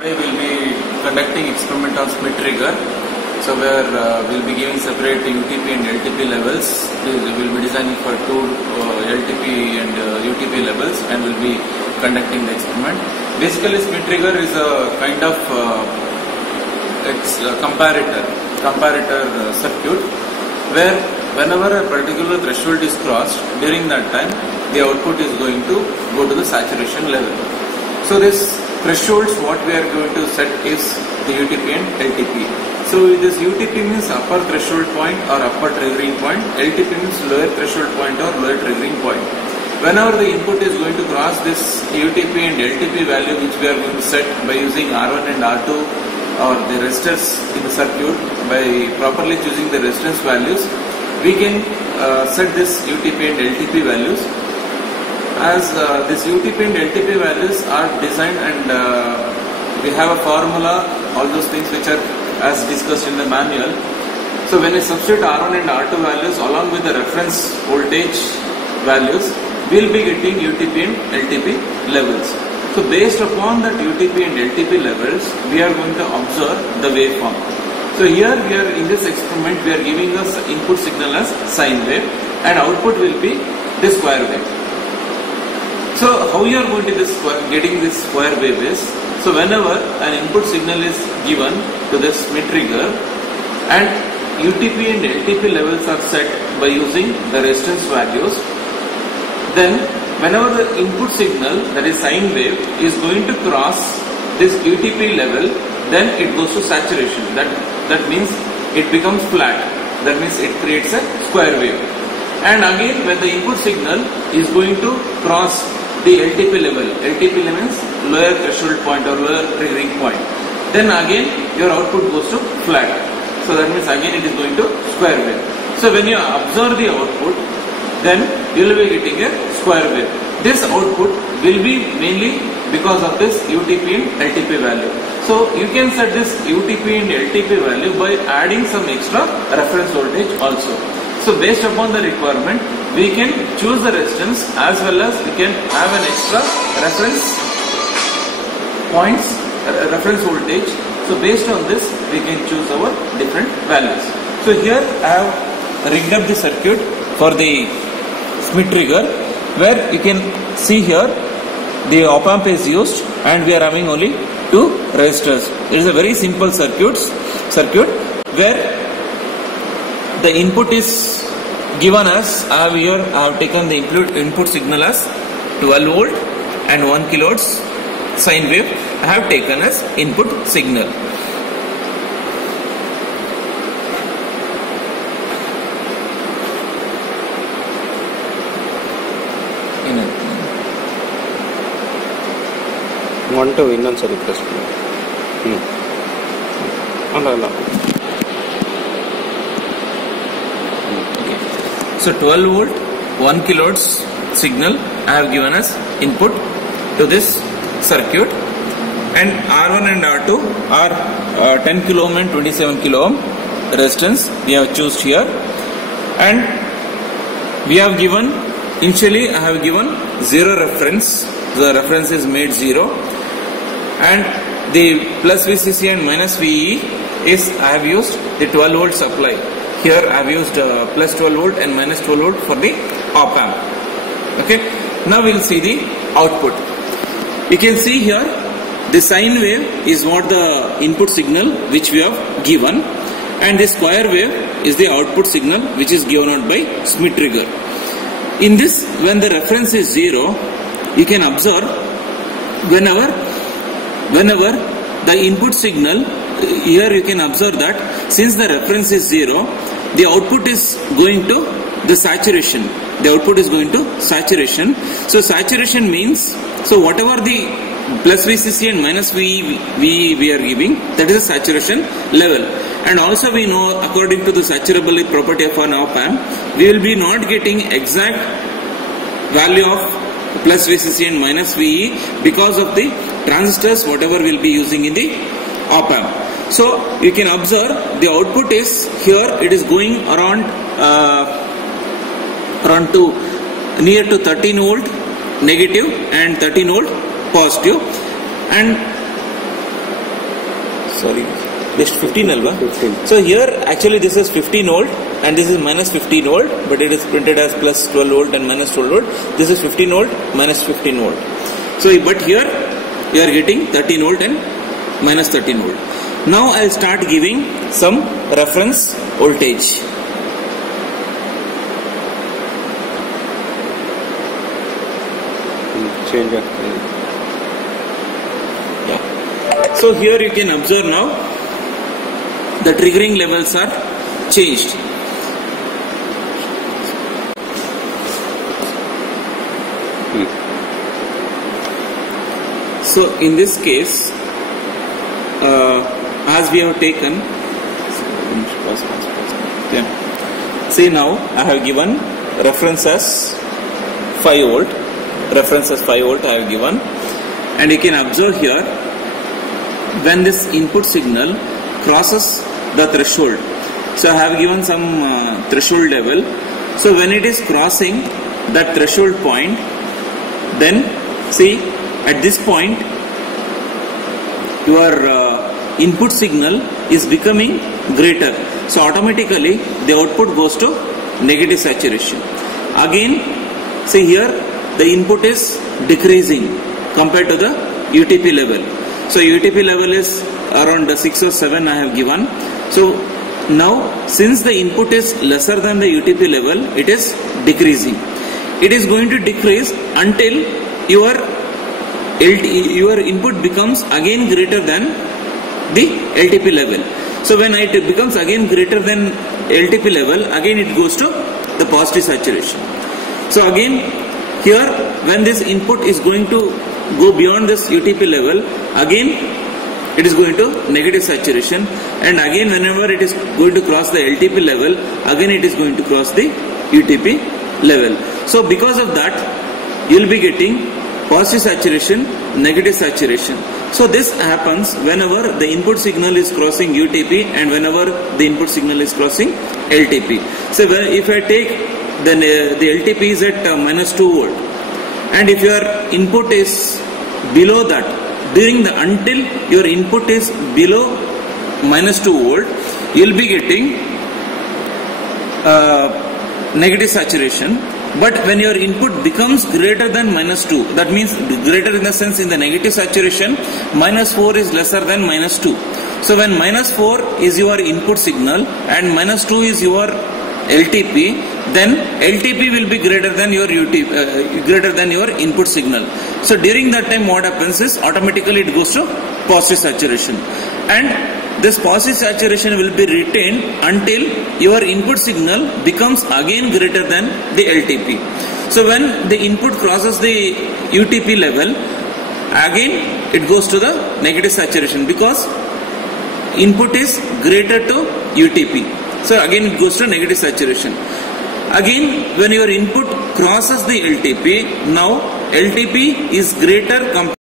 Today we will be conducting experiment on Schmitt trigger. So where we will be giving separate UTP and LTP levels. We will be designing for two LTP and UTP levels and will be conducting the experiment. Basically Schmitt trigger is a kind of it's a comparator circuit where whenever a particular threshold is crossed, during that time the output is going to go to the saturation level. So this thresholds what we are going to set is the UTP and LTP. So this UTP means upper threshold point or upper triggering point, LTP means lower threshold point or lower triggering point. Whenever the input is going to cross this UTP and LTP value which we are going to set by using R1 and R2 or the resistors in the circuit, by properly choosing the resistance values, we can set this UTP and LTP values. As this UTP and LTP values are designed and we have a formula, all those things which are as discussed in the manual. So when we substitute R1 and R2 values along with the reference voltage values, we will be getting UTP and LTP levels. So based upon that UTP and LTP levels, we are going to observe the waveform. So here we are in this experiment, we are giving us input signal as sine wave and output will be the square wave. So how you are going to getting this square wave is, so whenever an input signal is given to this Schmitt trigger and UTP and LTP levels are set by using the resistance values, then whenever the input signal, that is sine wave, is going to cross this UTP level, then it goes to saturation. That means it becomes flat. That means it creates a square wave. And again when the input signal is going to cross the LTP level, LTP means lower threshold point or lower triggering point, then again your output goes to flat. So that means again it is going to square wave. So when you observe the output, then you will be getting a square wave. This output will be mainly because of this UTP and LTP value. So you can set this UTP and LTP value by adding some extra reference voltage also. So based upon the requirement, we can choose the resistance as well as we can have an extra reference points, reference voltage. So based on this, we can choose our different values. So here I have rigged up the circuit for the Schmitt trigger, where you can see here the op amp is used and we are having only two resistors. It is a very simple circuit where the input is given as, I have taken the input signal as 12 volt and 1 kilohertz sine wave I have taken as input signal. One to win on sorry press. So 12 volt 1 kilohertz signal I have given as input to this circuit, and R1 and R2 are 10 kilo ohm and 27 kilo ohm resistance we have chosen here, and we have given initially I have given 0 reference. The reference is made 0, and the plus VCC and minus VE is I have used the 12 volt supply. Here I have used plus 12 volt and minus 12 volt for the op amp. Okay. Now we will see the output. You can see here the sine wave is what the input signal which we have given, and the square wave is the output signal which is given out by Schmitt trigger. In this, when the reference is 0, you can observe whenever the input signal, here you can observe that since the reference is 0, the output is going to the saturation. The output is going to saturation. So saturation means, so whatever the plus VCC and minus VE we are giving, that is the saturation level. And also we know, according to the saturability property of an op amp, we will be not getting exact value of plus VCC and minus VE because of the transistors whatever we will be using in the op amp. So you can observe the output is here, it is going around to near to 13 volt negative and 13 volt positive, and sorry, this 15 alva. 15. So here actually this is 15 volt and this is minus 15 volt, but it is printed as plus 12 volt and minus 12 volt. This is 15 volt minus 15 volt. So but here you are getting 13 volt and minus 13 volt. Now I will start giving some reference voltage. Change after. Yeah. So here you can observe now the triggering levels are changed. So in this case, as we have taken, see now I have given reference as 5 volt. Reference as 5 volt I have given, and you can observe here when this input signal crosses the threshold. So I have given some threshold level. So when it is crossing that threshold point, then see at this point your input signal is becoming greater. So automatically the output goes to negative saturation. Again, see here the input is decreasing compared to the UTP level. So UTP level is around 6 or 7 I have given. So now since the input is lesser than the UTP level, it is decreasing. It is going to decrease until your input becomes again greater than the LTP level. So when it becomes again greater than LTP level, again it goes to the positive saturation. So again here when this input is going to go beyond this UTP level, again it is going to negative saturation, and again whenever it is going to cross the LTP level, again it is going to cross the UTP level. So because of that you will be getting positive saturation, negative saturation. So this happens whenever the input signal is crossing UTP and whenever the input signal is crossing LTP. So if I take then the LTP is at minus 2 volt, and if your input is below that, until your input is below minus 2 volt, you will be getting negative saturation. But when your input becomes greater than minus 2, that means greater in the sense in the negative saturation, minus 4 is lesser than minus 2. So when minus 4 is your input signal and minus 2 is your LTP, then LTP will be greater than your greater than your input signal. So during that time what happens is automatically it goes to positive saturation, and this positive saturation will be retained until your input signal becomes again greater than the LTP. So when the input crosses the UTP level, again it goes to the negative saturation because input is greater to UTP. So again it goes to negative saturation. Again when your input crosses the LTP, now LTP is greater compared